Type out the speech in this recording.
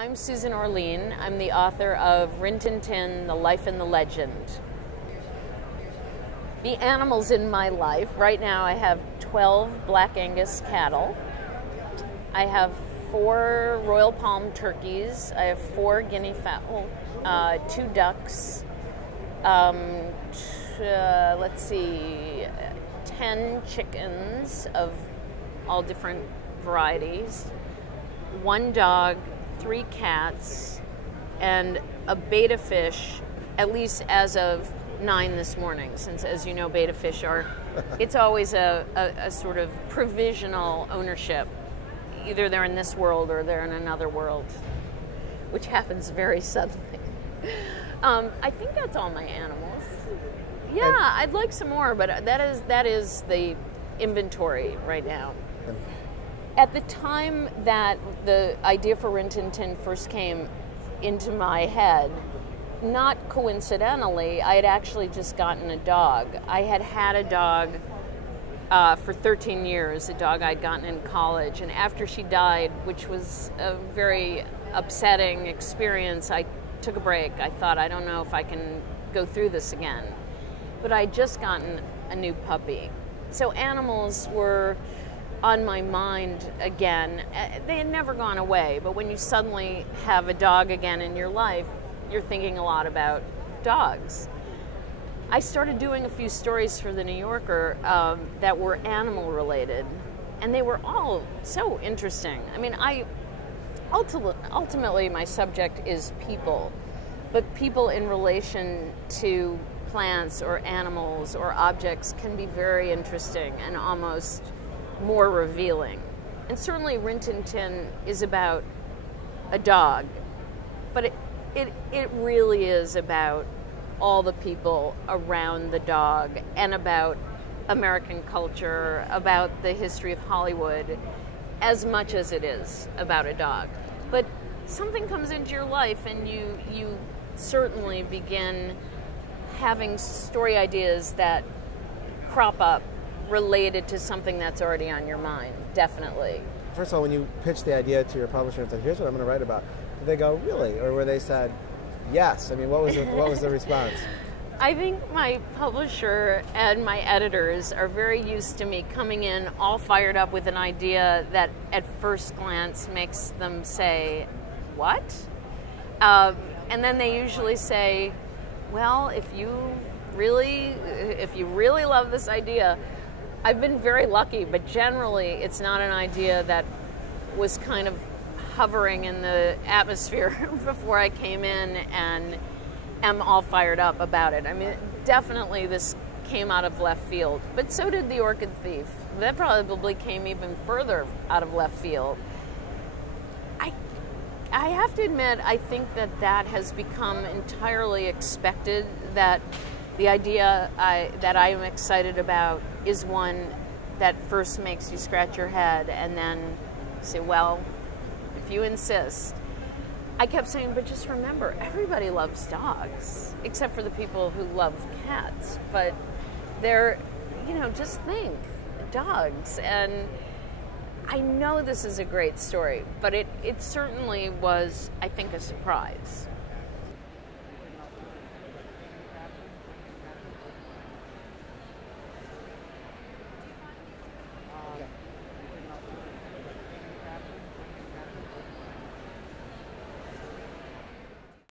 I'm Susan Orlean. I'm the author of Rin Tin Tin, The Life and the Legend. The animals in my life, right now I have 12 Black Angus cattle. I have 4 Royal Palm turkeys. I have 4 guinea fowl, 2 ducks, let's see, 10 chickens of all different varieties, 1 dog, 3 cats, and a betta fish, at least as of 9 this morning, since, as you know, betta fish are, it's always a sort of provisional ownership. Either they're in this world or they're in another world, which happens very suddenly. I think that's all my animals. Yeah, I'd like some more, but that is the inventory right now. At the time that the idea for Rin Tin Tin first came into my head, not coincidentally, I had actually just gotten a dog. I had had a dog for 13 years, a dog I'd gotten in college, and after she died, which was a very upsetting experience, I took a break. I thought, I don't know if I can go through this again. But I'd just gotten a new puppy. So animals were on my mind again. They had never gone away, but when you suddenly have a dog again in your life, you're thinking a lot about dogs. I started doing a few stories for The New Yorker that were animal related, and they were all so interesting. I mean, ultimately my subject is people, but people in relation to plants or animals or objects can be very interesting and almost more revealing. And certainly Rin Tin Tin is about a dog, but it really is about all the people around the dog and about American culture, about the history of Hollywood, as much as it is about a dog. But something comes into your life and you certainly begin having story ideas that crop up related to something that's already on your mind, definitely. First of all, when you pitched the idea to your publisher and said, here's what I'm going to write about, did they go, really? Or were they said, yes? I mean, what was the response? I think my publisher and my editors are very used to me coming in all fired up with an idea that at first glance makes them say, what? And then they usually say, well, if you really love this idea, I've been very lucky, but generally it's not an idea that was kind of hovering in the atmosphere before I came in and am all fired up about it. I mean, definitely this came out of left field, but so did the Orchid Thief. That probably came even further out of left field. I have to admit, I think that has become entirely expected, that the idea that I am excited about is one that first makes you scratch your head and then say, well, if you insist. I kept saying, but just remember, everybody loves dogs, except for the people who love cats. But they're, just think, dogs. And I know this is a great story, but it certainly was, I think, a surprise.